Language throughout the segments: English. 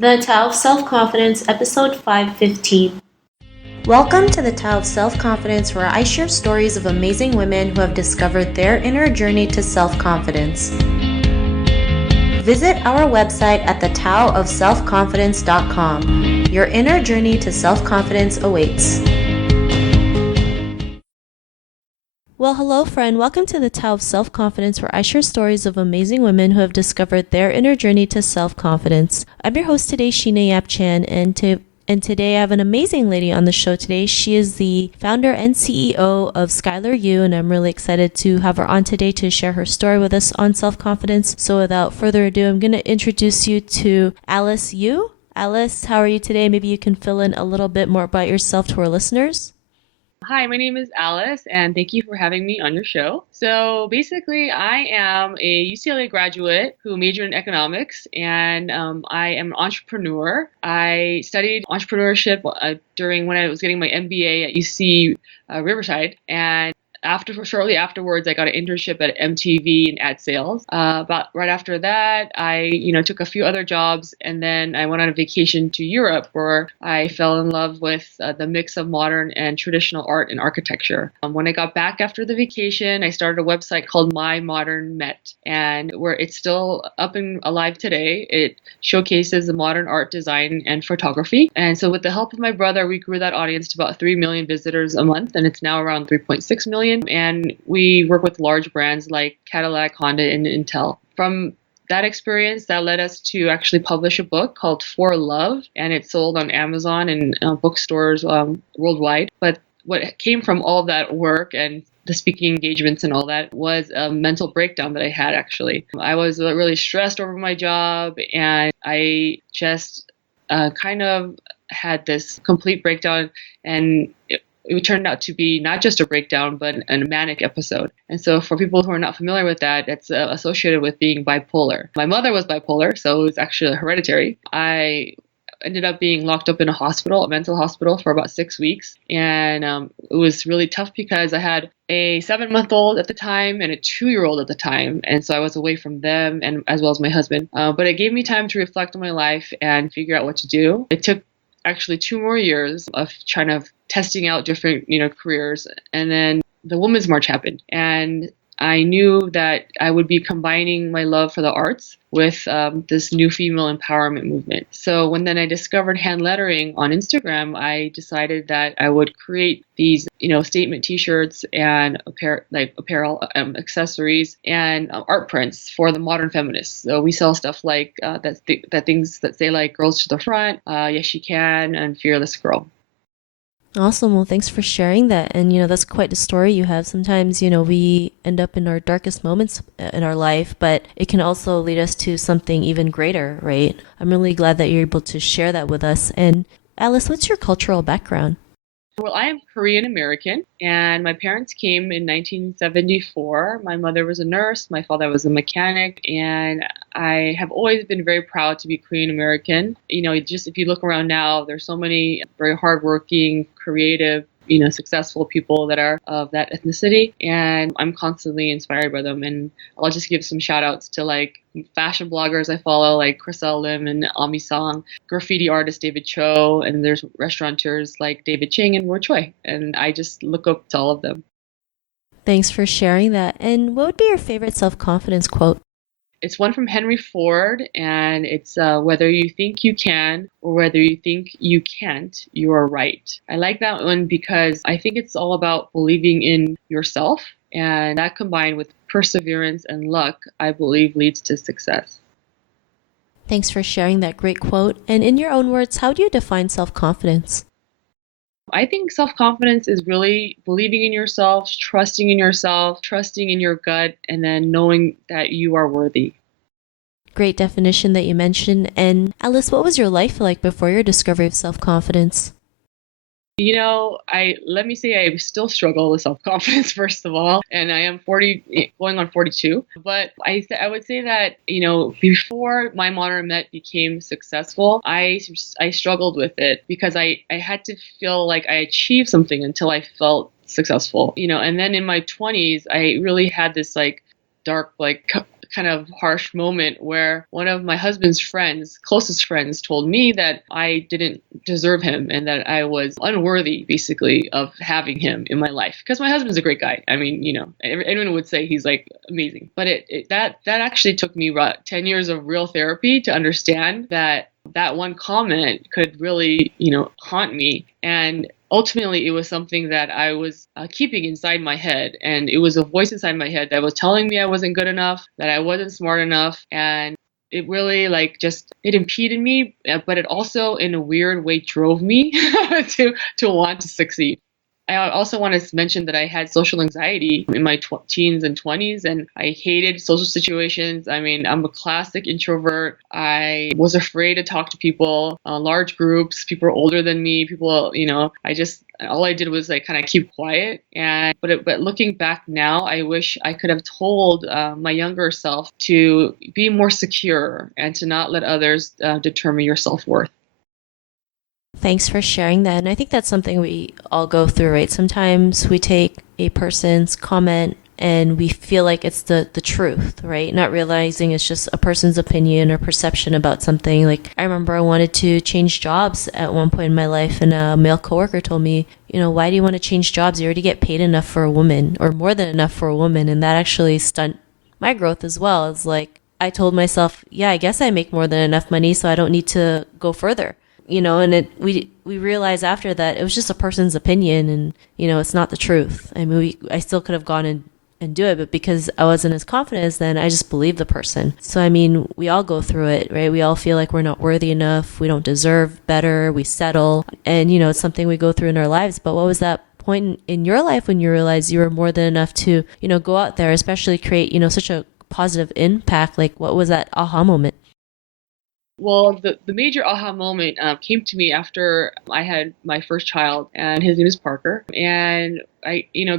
The Tao of Self-Confidence, Episode 515. Welcome to the Tao of Self-Confidence, where I share stories of amazing women who have discovered their inner journey to self-confidence. Visit our website at thetaoofselfconfidence.com. Your inner journey to self-confidence awaits. Well, hello, friend. Welcome to the Tao of Self-Confidence, where I share stories of amazing women who have discovered their inner journey to self-confidence. I'm your host today, Sheena Yap Chan, and today I have an amazing lady on the show today. She is the founder and CEO of Skylar U, and I'm really excited to have her on today to share her story with us on self-confidence. So without further ado, I'm going to introduce you to Alice U. Alice, how are you today? Maybe you can fill in a little bit more about yourself to our listeners. Hi, my name is Alice, and thank you for having me on your show. So basically, I am a UCLA graduate who majored in economics, and I am an entrepreneur. I studied entrepreneurship during when I was getting my MBA at UC Riverside, and shortly afterwards, I got an internship at MTV in ad sales. About right after that, I took a few other jobs, and then I went on a vacation to Europe where I fell in love with the mix of modern and traditional art and architecture. When I got back after the vacation, I started a website called My Modern Met, and where it's still up and alive today. It showcases the modern art, design, and photography. And so with the help of my brother, we grew that audience to about 3 million visitors a month, and it's now around 3.6 million. And we work with large brands like Cadillac, Honda, and Intel. From that experience, that led us to actually publish a book called For Love, and it's sold on Amazon and bookstores worldwide. But what came from all that work and the speaking engagements and all that was a mental breakdown that I had, actually. I was really stressed over my job, and I just kind of had this complete breakdown, and it turned out to be not just a breakdown, but a manic episode. And so for people who are not familiar with that, it's associated with being bipolar. My mother was bipolar, so it was actually hereditary. I ended up being locked up in a mental hospital, for about 6 weeks. And it was really tough because I had a 7-month-old at the time and a 2-year-old at the time. And so I was away from them, and as well as my husband. But it gave me time to reflect on my life and figure out what to do. It took actually 2 more years of trying to testing out different careers, and then the Women's March happened, and I knew that I would be combining my love for the arts with this new female empowerment movement. So when then I discovered hand lettering on Instagram, I decided that I would create these statement T-shirts and apparel, accessories, and art prints for the modern feminists. So we sell stuff like that things that say like "Girls to the Front," "Yes She Can," and "Fearless Girl." Awesome. Well, thanks for sharing that. And, that's quite a story you have. Sometimes, we end up in our darkest moments in our life, but it can also lead us to something even greater, right? I'm really glad that you're able to share that with us. And Alice, what's your cultural background? Well, I am Korean American, and my parents came in 1974. My mother was a nurse, my father was a mechanic, and I have always been very proud to be Korean American. Just if you look around now, there's so many very hardworking, creative, successful people that are of that ethnicity, and I'm constantly inspired by them. And I'll just give some shout outs to like fashion bloggers I follow, like Chriselle Lim and Ami Song, graffiti artist David Cho, and there's restaurateurs like David Ching and Roy Choi, and I just look up to all of them. Thanks for sharing that. And what would be your favorite self-confidence quote? It's one from Henry Ford, and it's whether you think you can or whether you think you can't, you are right. I like that one because I think it's all about believing in yourself, and that combined with perseverance and luck, I believe leads to success. Thanks for sharing that great quote. And in your own words, how do you define self-confidence? I think self-confidence is really believing in yourself, trusting in your gut, and then knowing that you are worthy. Great definition that you mentioned. And Alice, what was your life like before your discovery of self-confidence? Let me say I still struggle with self-confidence, first of all, and I am 40, going on 42. But I would say that, before My Modern Met became successful, I struggled with it because I had to feel like I achieved something until I felt successful, and then in my 20s, I really had this like dark, like kind of harsh moment where one of my husband's friends, closest friends, told me that I didn't deserve him and that I was unworthy, basically, of having him in my life. Because my husband's a great guy. I mean, anyone would say he's like amazing. But that actually took me about 10 years of real therapy to understand that that one comment could really, haunt me. And ultimately, it was something that I was keeping inside my head. And it was a voice inside my head that was telling me I wasn't good enough, that I wasn't smart enough. And it really it impeded me, but it also in a weird way drove me to want to succeed. I also want to mention that I had social anxiety in my teens and 20s, and I hated social situations. I mean, I'm a classic introvert. I was afraid to talk to people, large groups, people older than me, people, all I did was like kind of keep quiet. But looking back now, I wish I could have told my younger self to be more secure and to not let others determine your self-worth. Thanks for sharing that. And I think that's something we all go through, right? Sometimes we take a person's comment and we feel like it's the truth, right? Not realizing it's just a person's opinion or perception about something. Like, I remember I wanted to change jobs at one point in my life, and a male coworker told me, why do you want to change jobs? You already get paid enough for a woman, or more than enough for a woman. And that actually stunned my growth as well. It's like, I told myself, yeah, I guess I make more than enough money, so I don't need to go further. And we realized after that it was just a person's opinion, and it's not the truth. I mean, I still could have gone and do it, but because I wasn't as confident as then, I just believed the person. So I mean, we all go through it, right? We all feel like we're not worthy enough, we don't deserve better, we settle, and it's something we go through in our lives. But what was that point in your life when you realized you were more than enough to go out there, especially create such a positive impact? Like, what was that aha moment? Well, the major aha moment came to me after I had my first child, and his name is Parker. And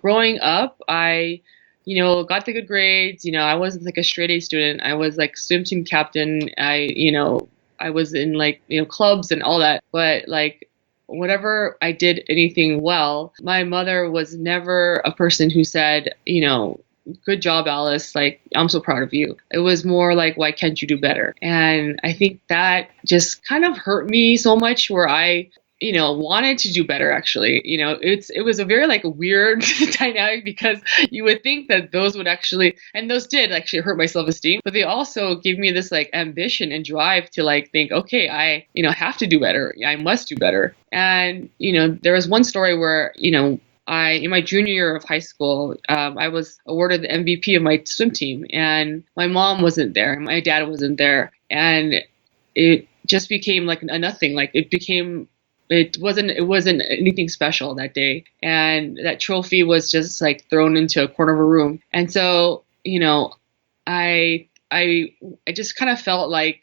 growing up, I, got the good grades. I wasn't like a straight A student. I was like swim team captain. I was in like, clubs and all that. But like, whatever I did anything well, my mother was never a person who said, good job, Alice. Like, I'm so proud of you. It was more like, why can't you do better? And I think that just kind of hurt me so much where I, wanted to do better, actually. It was a very like weird dynamic, because you would think that those would actually, and those did actually hurt my self-esteem, but they also gave me this like ambition and drive to like think, okay, I, have to do better. I must do better. And, there was one story where, in my junior year of high school, I was awarded the MVP of my swim team, and my mom wasn't there, my dad wasn't there, and it just became like a nothing. Like it wasn't anything special that day, and that trophy was just like thrown into a corner of a room. And so, I I just kind of felt like,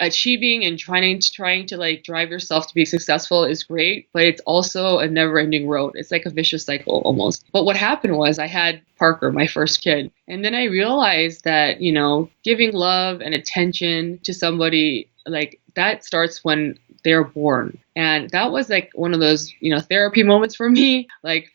achieving and trying to like drive yourself to be successful is great, but it's also a never ending road. It's like a vicious cycle almost. But what happened was I had Parker, my first kid, and then I realized that, giving love and attention to somebody, like, that starts when they're born. And that was like one of those, therapy moments for me, like,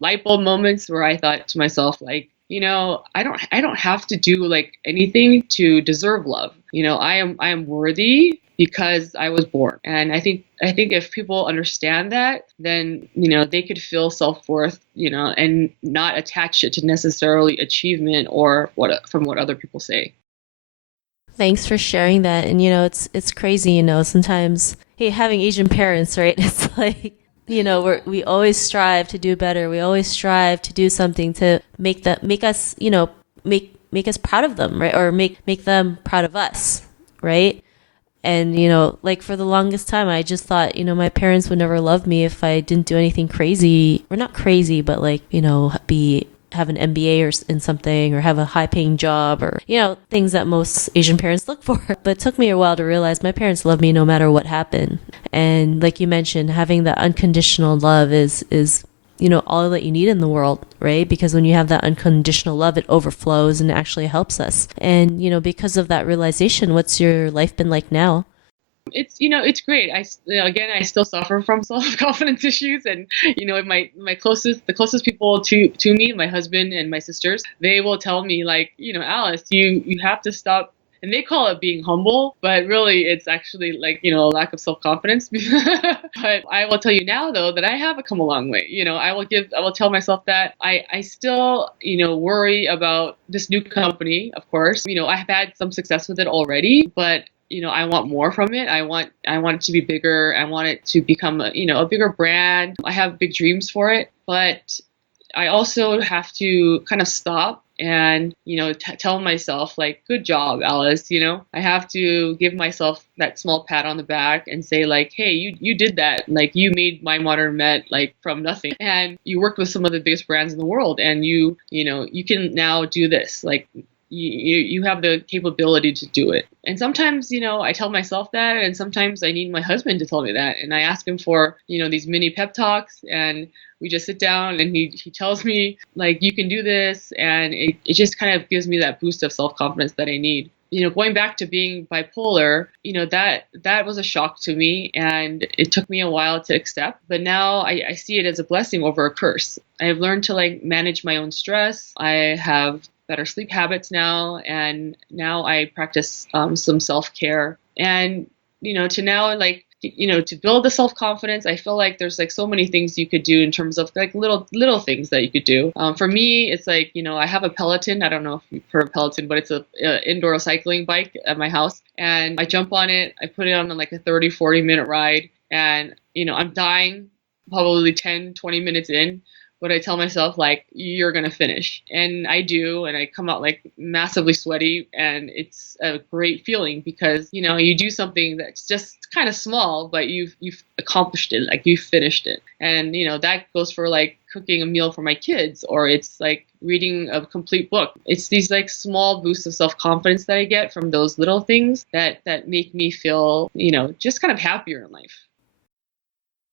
light bulb moments where I thought to myself, like, I don't have to do like anything to deserve love. I am worthy because I was born. And I think if people understand that, then, they could feel self-worth, and not attach it to necessarily achievement or from what other people say. Thanks for sharing that. And it's crazy, sometimes, hey, having Asian parents, right? It's like, we always strive to do better. We always strive to do something to make us, make us proud of them, right? Or make them proud of us, right? And, like, for the longest time, I just thought, my parents would never love me if I didn't do anything crazy, or not crazy, but like, have an MBA or in something, or have a high paying job, or, things that most Asian parents look for. But it took me a while to realize my parents love me no matter what happened. And like you mentioned, having that unconditional love is, all that you need in the world, right? Because when you have that unconditional love, it overflows and it actually helps us. And, because of that realization, what's your life been like now? It's great. Again, I still suffer from self-confidence issues, and the closest people to me, my husband and my sisters, they will tell me like, Alice, you have to stop. And they call it being humble, but really it's actually like, a lack of self-confidence. But I will tell you now though that I have come a long way. I will tell myself that I still, worry about this new company, of course. I have had some success with it already, but I want more from it. I want it to be bigger. I want it to become a bigger brand. I have big dreams for it, but I also have to kind of stop and tell myself like, good job, Alice. I have to give myself that small pat on the back and say like, hey, you did that. Like, you made My Modern Met like from nothing, and you worked with some of the biggest brands in the world, and you can now do this. Like, you have the capability to do it. And sometimes, I tell myself that, and sometimes I need my husband to tell me that. And I ask him for, these mini pep talks, and we just sit down and he tells me like, you can do this. And it just kind of gives me that boost of self-confidence that I need. Going back to being bipolar, that was a shock to me, and it took me a while to accept. But now I see it as a blessing over a curse. I have learned to like manage my own stress. I have better sleep habits now, and now I practice some self-care. And to now like to build the self-confidence, I feel like there's like so many things you could do in terms of like little things that you could do. For me, it's like, I have a Peloton. I don't know if you've heard of Peloton, but it's a indoor cycling bike at my house, and I jump on it. I put it on like a 30-40 minute ride, and I'm dying probably 10-20 minutes in, but I tell myself like, you're gonna finish, and I do, and I come out like massively sweaty, and it's a great feeling because you do something that's just kind of small, but you've accomplished it, like you finished it. And that goes for like cooking a meal for my kids, or it's like reading a complete book. It's these like small boosts of self-confidence that I get from those little things that make me feel just kind of happier in life.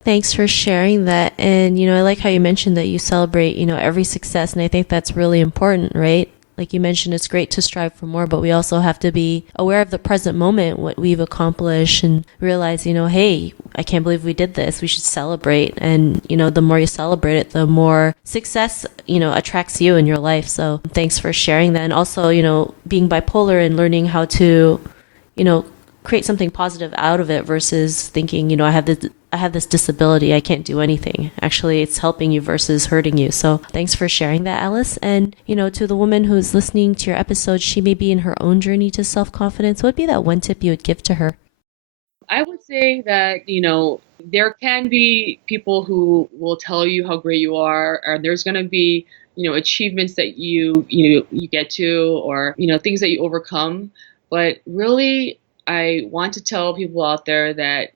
Thanks for sharing that. And, I like how you mentioned that you celebrate, every success. And I think that's really important, right? Like you mentioned, it's great to strive for more, but we also have to be aware of the present moment, what we've accomplished, and realize, hey, I can't believe we did this. We should celebrate. And, the more you celebrate it, the more success, attracts you in your life. So thanks for sharing that. And also, being bipolar and learning how to, create something positive out of it versus thinking, I have this disability, I can't do anything. Actually, it's helping you versus hurting you. So thanks for sharing that, Alice. And, to the woman who's listening to your episode, she may be in her own journey to self-confidence. What would be that one tip you would give to her? I would say that, there can be people who will tell you how great you are, or there's going to be, achievements that you get to, or, things that you overcome. But really, I want to tell people out there that,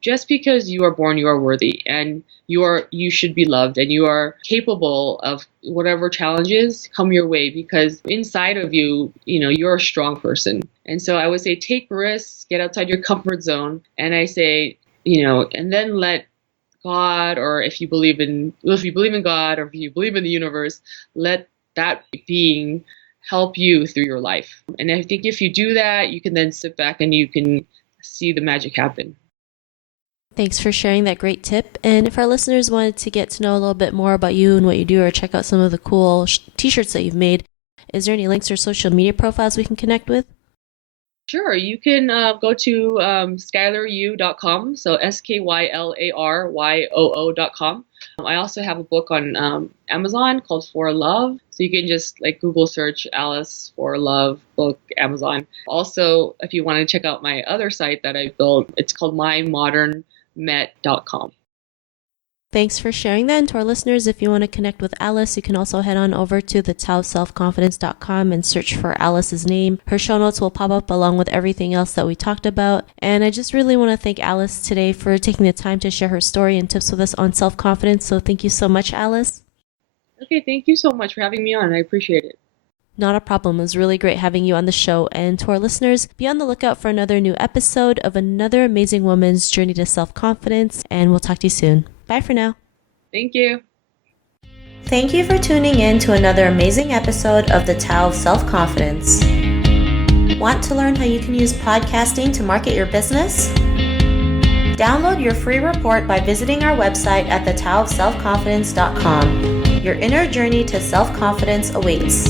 just because you are born, you are worthy, and you should be loved, and you are capable of whatever challenges come your way, because inside of you, you're a strong person. And so I would say, take risks, get outside your comfort zone. And I say, and then let God, or if you believe in God, or if you believe in the universe, let that being help you through your life. And I think if you do that, you can then sit back and you can see the magic happen. Thanks for sharing that great tip. And if our listeners wanted to get to know a little bit more about you and what you do, or check out some of the cool t-shirts that you've made, is there any links or social media profiles we can connect with? Sure. You can go to skylaryou.com, so SKYLARYOO.com. I also have a book on Amazon called For Love. So you can just like Google search Alice For Love book, Amazon. Also, if you want to check out my other site that I built, it's called mymodernmet.com. Thanks for sharing that. And to our listeners, if you want to connect with Alice, you can also head on over to thetaoselfconfidence.com and search for Alice's name. Her show notes will pop up along with everything else that we talked about. And I just really want to thank Alice today for taking the time to share her story and tips with us on self-confidence. So thank you so much, Alice. Okay, thank you so much for having me on. I appreciate it. Not a problem. It was really great having you on the show. And to our listeners, be on the lookout for another new episode of another amazing woman's journey to self-confidence. And we'll talk to you soon. Bye for now. Thank you. Thank you for tuning in to another amazing episode of The Tao of Self-Confidence. Want to learn how you can use podcasting to market your business? Download your free report by visiting our website at thetaoofselfconfidence.com. Your inner journey to self-confidence awaits.